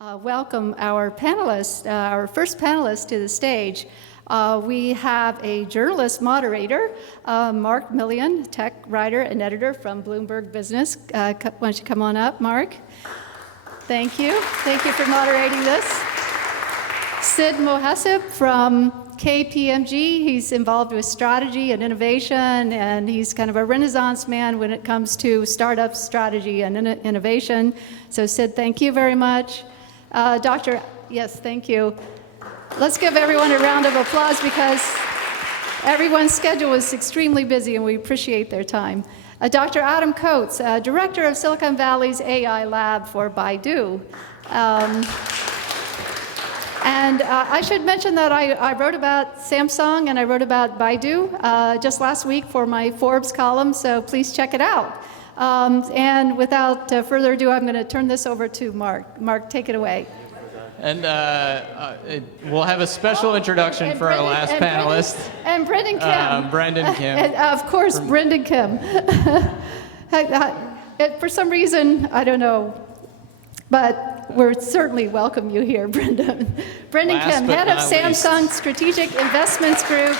Welcome our panelists, our first panelist to the stage. We have a journalist moderator, Mark Milian, tech writer and editor from Bloomberg Business. Why don't you come on up, Mark? Thank you. Thank you for moderating this. Sid Mohasib from KPMG. He's involved with strategy and innovation, and he's kind of a renaissance man when it comes to startup strategy and innovation. So Sid, thank you very much. Yes, thank you. Let's give everyone a round of applause because everyone's schedule is extremely busy and we appreciate their time. Dr. Adam Coates, director of Silicon Valley's AI lab for Baidu. And I should mention that I wrote about Samsung and I wrote about Baidu just last week for my Forbes column, so please check it out. And without further ado, I'm going to turn this over to Mark. Mark, take it away. And we'll have a special introduction for our last panelist. And Brendon Kim. Brendon Kim. And of course, Brendon Kim. For some reason, I don't know, but we're certainly welcome you here, Brendon. Brendon Kim, head of Samsung Strategic Investments Group.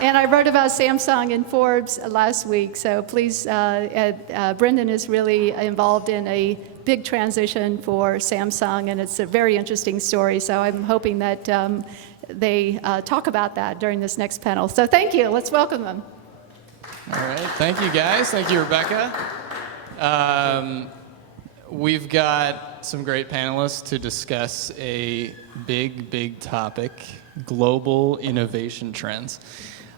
And I wrote about Samsung in Forbes last week, so please, Brendon is really involved in a big transition for Samsung, and it's a very interesting story, so I'm hoping that they talk about that during this next panel. So thank you, let's welcome them. All right, thank you guys, thank you Rebecca. We've got some great panelists to discuss a big topic, global innovation trends.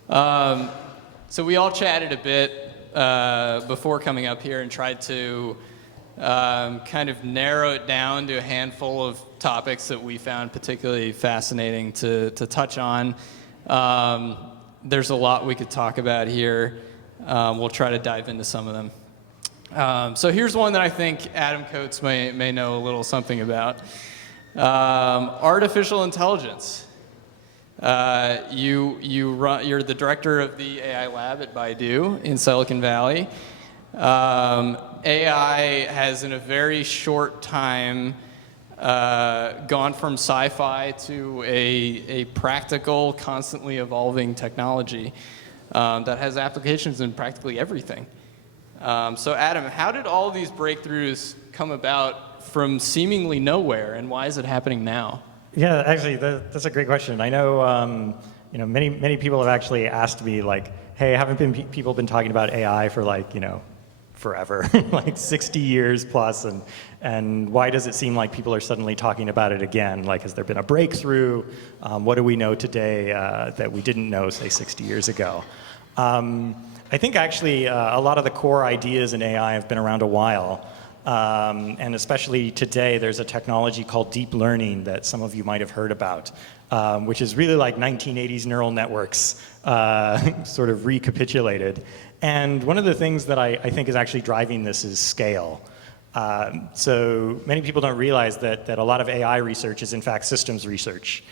So we all chatted a bit before coming up here and tried to kind of narrow it down to a handful of topics that we found particularly fascinating to touch on. There's a lot we could talk about here. We'll try to dive into some of them. So here's one that I think Adam Coates may know a little something about. Artificial intelligence. You're the director of the AI lab at Baidu in Silicon Valley. AI has in a very short time gone from sci-fi to a practical, constantly evolving technology that has applications in practically everything. So Adam, how did all these breakthroughs come about from seemingly nowhere, and why is it happening now? Yeah, actually, that's a great question. I know, many people have actually asked me, like, hey, haven't people been talking about AI for forever, like 60 years plus, and why does it seem like people are suddenly talking about it again? Like, has there been a breakthrough? What do we know today that we didn't know, say, 60 years ago? I think actually a lot of the core ideas in AI have been around a while. And especially today, there's a technology called deep learning that some of you might have heard about, which is really like 1980s neural networks sort of recapitulated. And one of the things that I think is actually driving this is scale. So many people don't realize that a lot of AI research is in fact systems research,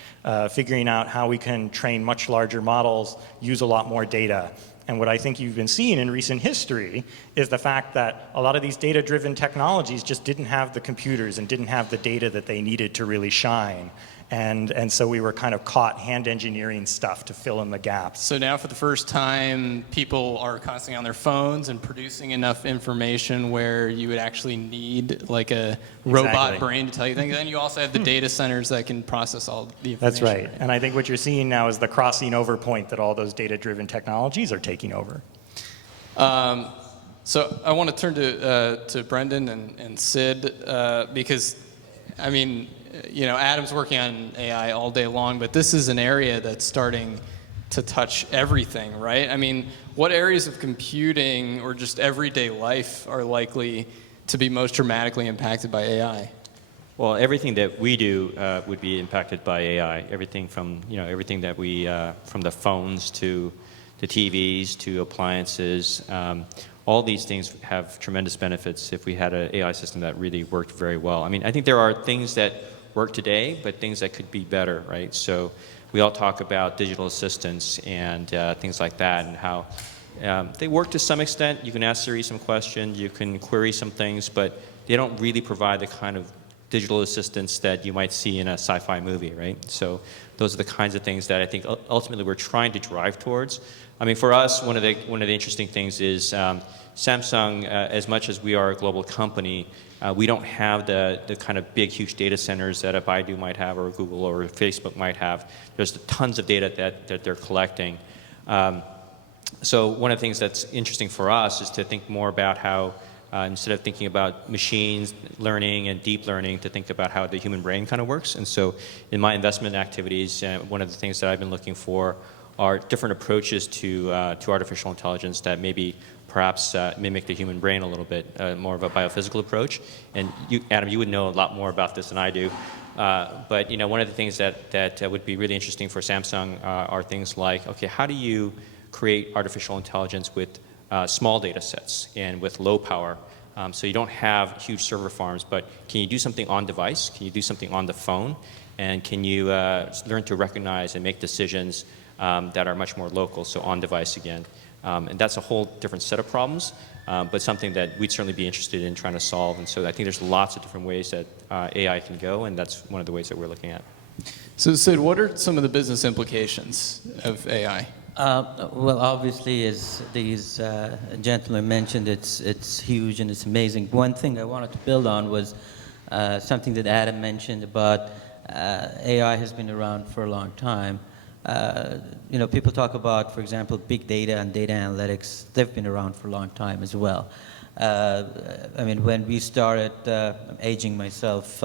figuring out how we can train much larger models, use a lot more data. And what I think you've been seeing in recent history is the fact that a lot of these data-driven technologies just didn't have the computers and didn't have the data that they needed to really shine. And so we were kind of caught hand engineering stuff to fill in the gaps. So now for the first time, people are constantly on their phones and producing enough information where you would actually need like a robot brain to tell you things. And you also have the data centers that can process all the information. That's right. And I think what you're seeing now is the crossing over point that all those data-driven technologies are taking over. So I want to turn to Brendon and Sid because, I mean, Adam's working on AI all day long, but this is an area that's starting to touch everything, right? I mean, what areas of computing or just everyday life are likely to be most dramatically impacted by AI? Well, everything that we do would be impacted by AI. Everything from, everything that we, from the phones to the TVs to appliances, all these things have tremendous benefits if we had an AI system that really worked very well. I mean, I think there are things that work today, but things that could be better, right? So we all talk about digital assistants and things like that, and how they work to some extent. You can ask Siri some questions, you can query some things, but they don't really provide the kind of digital assistants that you might see in a sci-fi movie, right? So those are the kinds of things that I think ultimately we're trying to drive towards. I mean, for us, one of the interesting things is Samsung, as much as we are a global company, we don't have the kind of big, huge data centers that a Baidu might have, or Google or Facebook might have. There's tons of data that they're collecting. So one of the things that's interesting for us is to think more about how, instead of thinking about machines learning and deep learning, to think about how the human brain kind of works. And so in my investment activities, one of the things that I've been looking for are different approaches to artificial intelligence that maybe perhaps mimic the human brain a little bit, more of a biophysical approach. And you, Adam, you would know a lot more about this than I do. But one of the things that would be really interesting for Samsung are things like, okay, how do you create artificial intelligence with small data sets and with low power? So you don't have huge server farms, but can you do something on device? Can you do something on the phone? And can you learn to recognize and make decisions that are much more local, so on device again? And that's a whole different set of problems, but something that we'd certainly be interested in trying to solve. And so I think there's lots of different ways that AI can go, and that's one of the ways that we're looking at. So Sid, what are some of the business implications of AI? Well, obviously, as these gentlemen mentioned, it's huge and it's amazing. One thing I wanted to build on was something that Adam mentioned about AI has been around for a long time. People talk about, for example, big data and data analytics. They've been around for a long time as well. I mean, when we started, I'm aging myself,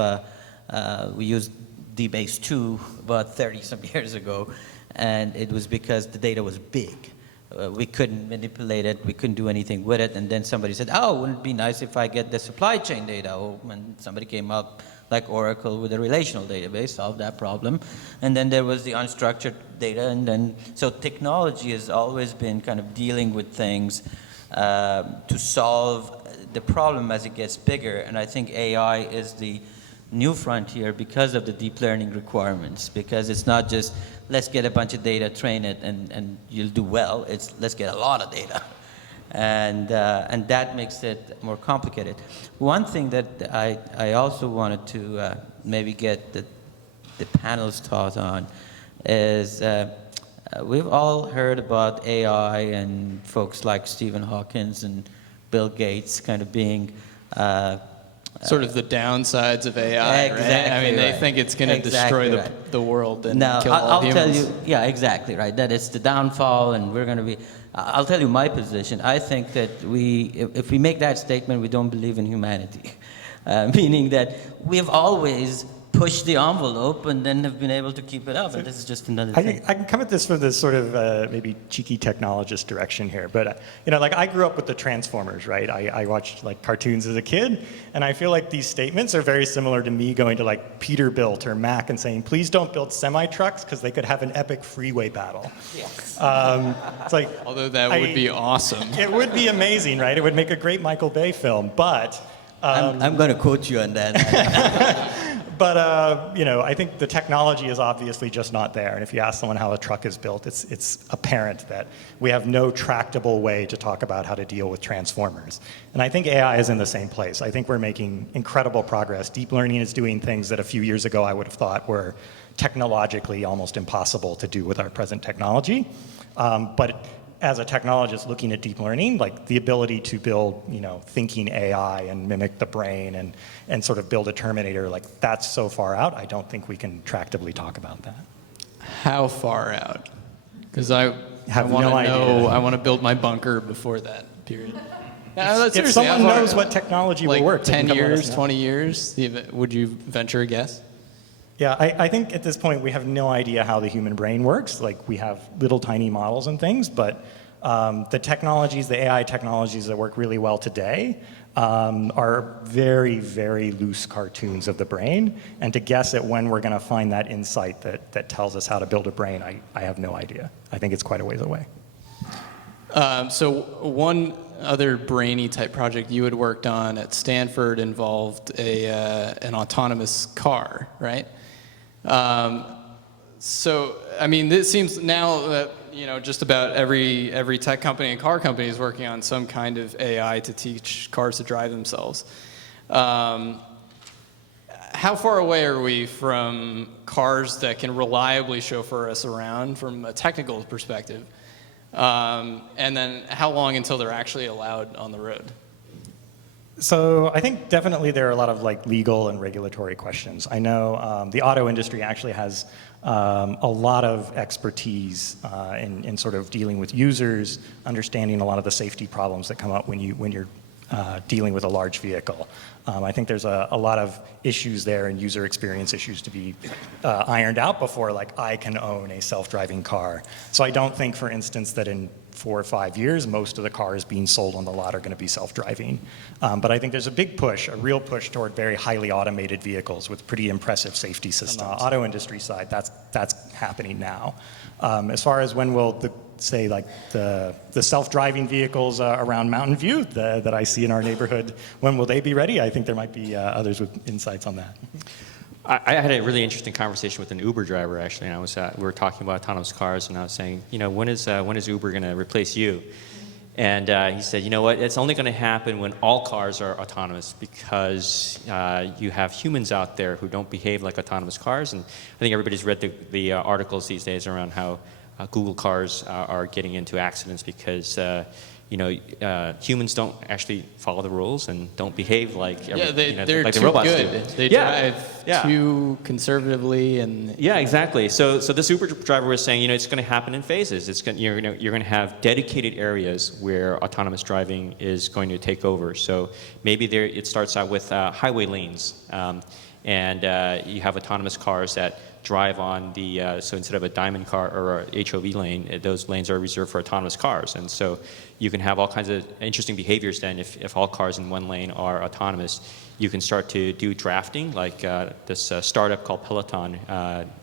we used DBase 2 about 30-some years ago, and it was because the data was big. We couldn't manipulate it, we couldn't do anything with it, and then somebody said, oh, wouldn't it be nice if I get the supply chain data? And somebody came up like Oracle with a relational database, solved that problem. And then there was the unstructured data, and then, so technology has always been kind of dealing with things to solve the problem as it gets bigger, and I think AI is the new frontier because of the deep learning requirements, because it's not just, let's get a bunch of data, train it, and you'll do well. It's, let's get a lot of data. And that makes it more complicated. One thing that I also wanted to maybe get the panel's thought on is we've all heard about AI and folks like Stephen Hawkins and Bill Gates kind of being Sort of the downsides of AI, exactly, right? I mean, they right. think it's going to Exactly destroy right. the world and now, kill all I'll humans. tell you, yeah, exactly, right, that it's the downfall and we're going to be, I'll tell you my position. I think that if we make that statement, we don't believe in humanity. Meaning that we've always pushed the envelope and then have been able to keep it up, and this is just another thing. I can come at this from this sort of maybe cheeky technologist direction here, but like I grew up with the Transformers, right? I watched like cartoons as a kid, and I feel like these statements are very similar to me going to like Peterbilt or Mac and saying, please don't build semi-trucks because they could have an epic freeway battle. Yes. It's like, Although that would be awesome. it would be amazing, right? It would make a great Michael Bay film, but I'm going to quote you on that. But I think the technology is obviously just not there. And if you ask someone how a truck is built, it's apparent that we have no tractable way to talk about how to deal with transformers. And I think AI is in the same place. I think we're making incredible progress. Deep learning is doing things that a few years ago I would have thought were technologically almost impossible to do with our present technology. But as a technologist looking at deep learning, like the ability to build, thinking AI and mimic the brain and sort of build a Terminator, like that's so far out, I don't think we can tractably talk about that. How far out? Because I Have want no to idea. know, I want to build my bunker before that period. No, If seriously, someone how far- knows what technology like will work, they 10 can come let us years, know. 20 years, would you venture a guess? Yeah, I think at this point we have no idea how the human brain works. Like we have little tiny models and things, but the technologies, the AI technologies that work really well today are very, very loose cartoons of the brain. And to guess at when we're going to find that insight that tells us how to build a brain, I have no idea. I think it's quite a ways away. So one other brainy type project you had worked on at Stanford involved an autonomous car, right? So, I mean, this seems now that, just about every tech company and car company is working on some kind of AI to teach cars to drive themselves. How far away are we from cars that can reliably chauffeur us around from a technical perspective? And then how long until they're actually allowed on the road? So I think definitely there are a lot of like legal and regulatory questions. I know the auto industry actually has a lot of expertise in sort of dealing with users, understanding a lot of the safety problems that come up when you're dealing with a large vehicle. I think there's a lot of issues there and user experience issues to be ironed out before like I can own a self-driving car. So I don't think, for instance, that in 4 or 5 years, most of the cars being sold on the lot are going to be self-driving. But I think there's a big push, a real push toward very highly automated vehicles with pretty impressive safety systems. On the auto industry side, that's happening now. As far as when will the self-driving vehicles around Mountain View that I see in our neighborhood, when will they be ready? I think there might be others with insights on that. I had a really interesting conversation with an Uber driver actually, and we were talking about autonomous cars, and I was saying, when is Uber going to replace you? And he said, you know what, it's only going to happen when all cars are autonomous, because you have humans out there who don't behave like autonomous cars. And I think everybody's read the articles these days around how Google cars are getting into accidents because humans don't actually follow the rules and don't behave like they're like the too robots good. do. They drive too conservatively, and yeah, exactly. So this Uber driver was saying, it's going to happen in phases. You're going to have dedicated areas where autonomous driving is going to take over. So maybe it starts out with highway lanes, and you have autonomous cars that drive on so instead of a diamond car or a HOV lane, those lanes are reserved for autonomous cars. And so you can have all kinds of interesting behaviors then if all cars in one lane are autonomous. You can start to do drafting, like this startup called Peloton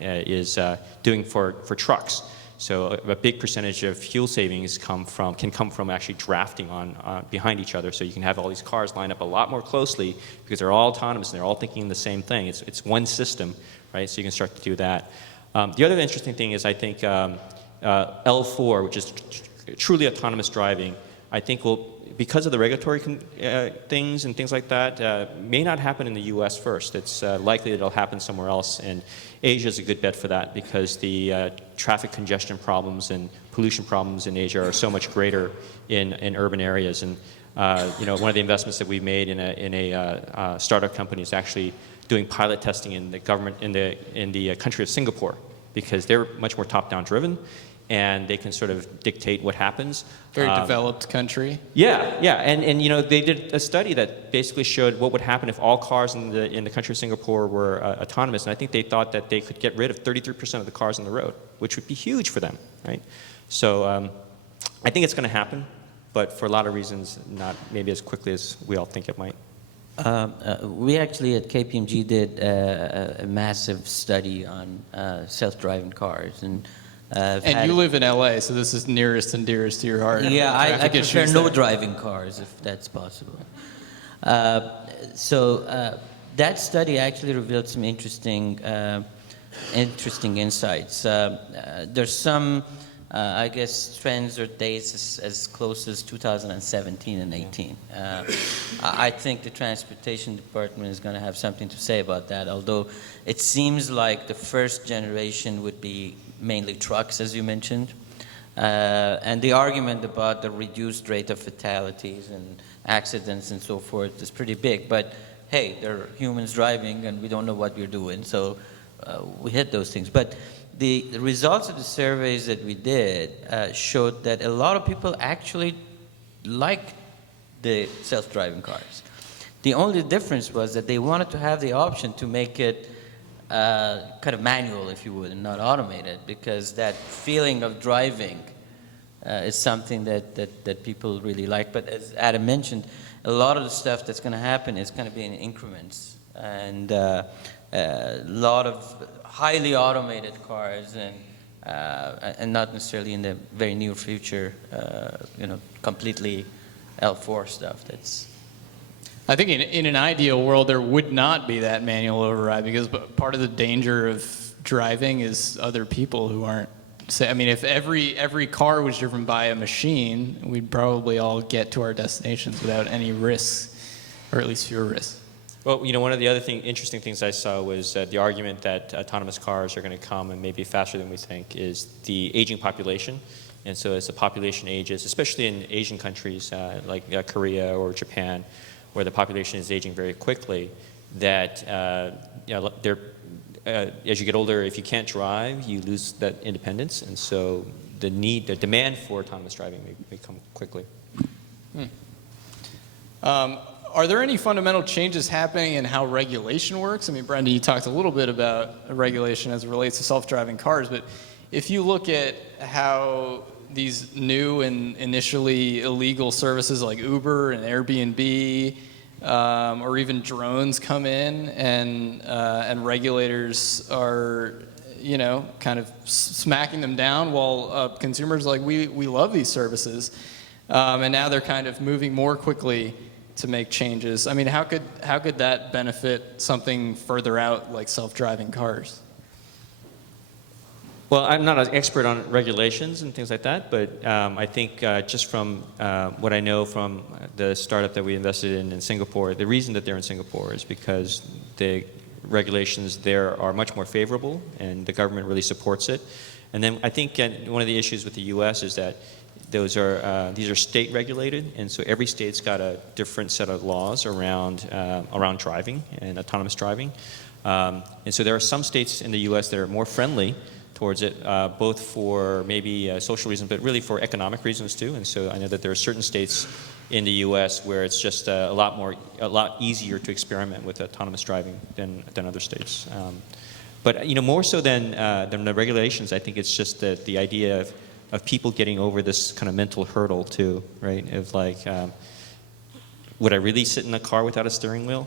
is doing for trucks. So a big percentage of fuel savings can come from actually drafting on behind each other. So you can have all these cars line up a lot more closely because they're all autonomous and they're all thinking the same thing. It's one system, right? So you can start to do that. The other interesting thing is I think L4, which is truly autonomous driving, I think because of the regulatory things and things like that, may not happen in the U.S. first. It's likely that it'll happen somewhere else, and Asia is a good bet for that because the traffic congestion problems and pollution problems in Asia are so much greater in urban areas. And one of the investments that we've made in a startup company is actually doing pilot testing in the government in the country of Singapore, because they're much more top-down driven, and they can sort of dictate what happens. Very developed country. Yeah, and they did a study that basically showed what would happen if all cars in the country of Singapore were autonomous, and I think they thought that they could get rid of 33% of the cars on the road, which would be huge for them, right? So I think it's going to happen, but for a lot of reasons, not maybe as quickly as we all think it might. We actually at KPMG did a massive study on self-driving cars, and you live in LA, so this is nearest and dearest to your heart. Yeah, I prefer no there. driving cars if that's possible. So that study actually revealed some interesting insights. There's some, I guess, trends or dates as close as 2017 and 18. I think the Transportation Department is going to have something to say about that, although it seems like the first generation would be mainly trucks, as you mentioned. And the argument about the reduced rate of fatalities and accidents and so forth is pretty big. But hey, there are humans driving and we don't know what we're doing, so we hit those things. But the results of the surveys that we did showed that a lot of people actually like the self-driving cars. The only difference was that they wanted to have the option to make it kind of manual, if you would, and not automated, because that feeling of driving is something that people really like. But as Adam mentioned, a lot of the stuff that's going to happen is going to be in increments, and a lot of highly automated cars, and not necessarily in the very near future, completely L4 stuff. I think in an ideal world, there would not be that manual override, because part of the danger of driving is other people who aren't. I mean, if every car was driven by a machine, we'd probably all get to our destinations without any risks, or at least fewer risks. Well, one of the other interesting things I saw was the argument that autonomous cars are going to come and maybe faster than we think is the aging population. And so as the population ages, especially in Asian countries like Korea or Japan, where the population is aging very quickly, that as you get older, if you can't drive, you lose that independence. And so the demand for autonomous driving may come quickly. Are there any fundamental changes happening in how regulation works? I mean, Brendon, you talked a little bit about regulation as it relates to self-driving cars, but if you look at how these new and initially illegal services like Uber and Airbnb or even drones come in and regulators are kind of smacking them down while consumers are like, we love these services. And now they're kind of moving more quickly to make changes. I mean, how could that benefit something further out like self-driving cars? Well, I'm not an expert on regulations and things like that, but I think just from what I know from the startup that we invested in Singapore, the reason that they're in Singapore is because the regulations there are much more favorable and the government really supports it. And then I think one of the issues with the U.S. is that these are state regulated, and so every state's got a different set of laws around driving and autonomous driving. And so there are some states in the U.S. that are more friendly towards it, both for maybe social reasons, but really for economic reasons too. And so I know that there are certain states in the U.S. where it's just a lot easier to experiment with autonomous driving than other states. But more so than the regulations, I think it's just the idea of people getting over this kind of mental hurdle too, right? Of like, would I really sit in a car without a steering wheel?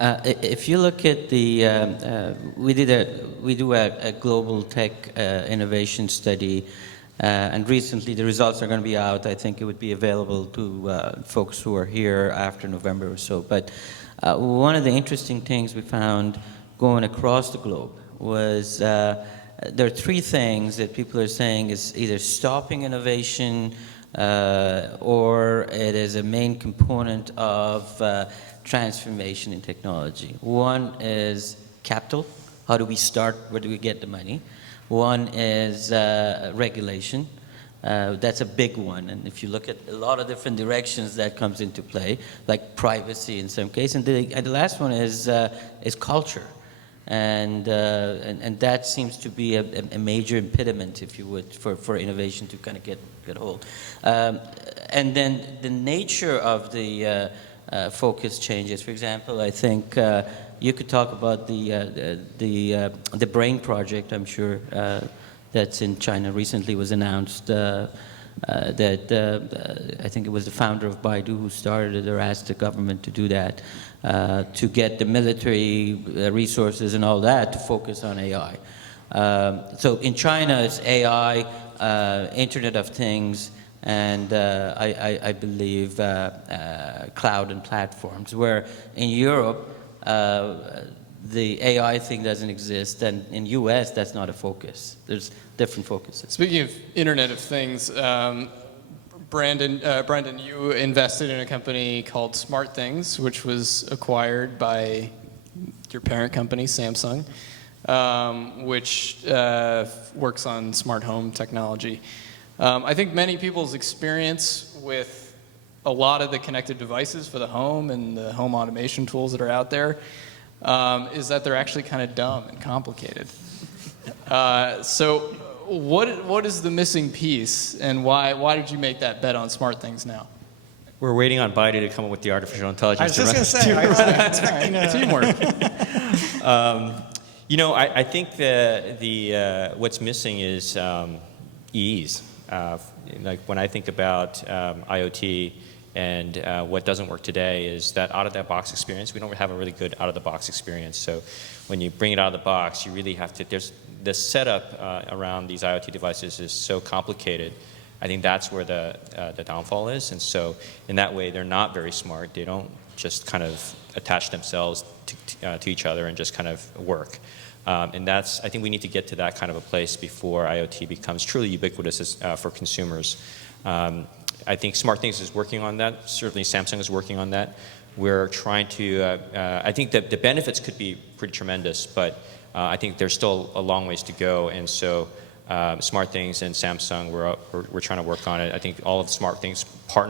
If you look at we do a global tech innovation study, and recently the results are going to be out. I think it would be available to folks who are here after November or so. But one of the interesting things we found going across the globe was there are three things that people are saying is either stopping innovation or it is a main component of transformation in technology. One is capital. How do we start? Where do we get the money? One is regulation. That's a big one. And if you look at a lot of different directions that comes into play, like privacy in some cases. And the last one is culture. And that seems to be a major impediment, if you would, for innovation to kind of get hold. And then the nature of the focus changes. For example, I think you could talk about the Brain project. I'm sure that's in China recently was announced. That I think it was the founder of Baidu who started it or asked the government to do that. To get the military resources and all that to focus on AI. So in China, it's AI, Internet of Things, and I believe cloud and platforms, where in Europe, the AI thing doesn't exist, and in US, that's not a focus. There's different focuses. Speaking of Internet of Things, Brendon, you invested in a company called Smart Things, which was acquired by your parent company, Samsung, which works on smart home technology. I think many people's experience with a lot of the connected devices for the home and the home automation tools that are out there is that they're actually kind of dumb and complicated. So what is the missing piece, and why did you make that bet on Smart Things now? We're waiting on Baidu to come up with the artificial intelligence. I was just going to say, I was expecting teamwork. I think the what's missing is ease. Like when I think about IoT and what doesn't work today is that out-of-the-box experience. We don't have a really good out-of-the-box experience. So when you bring it out of the box, you really have to. The setup around these IoT devices is so complicated. I think that's where the downfall is. And so in that way, they're not very smart. They don't just kind of attach themselves to each other and just kind of work. And I think we need to get to that kind of a place before IoT becomes truly ubiquitous for consumers. I think Smart Things is working on that. Certainly Samsung is working on that. we're trying to, I think that the benefits could be pretty tremendous, but I think there's still a long ways to go. And so SmartThings and Samsung, we're trying to work on it. I think all of SmartThings partners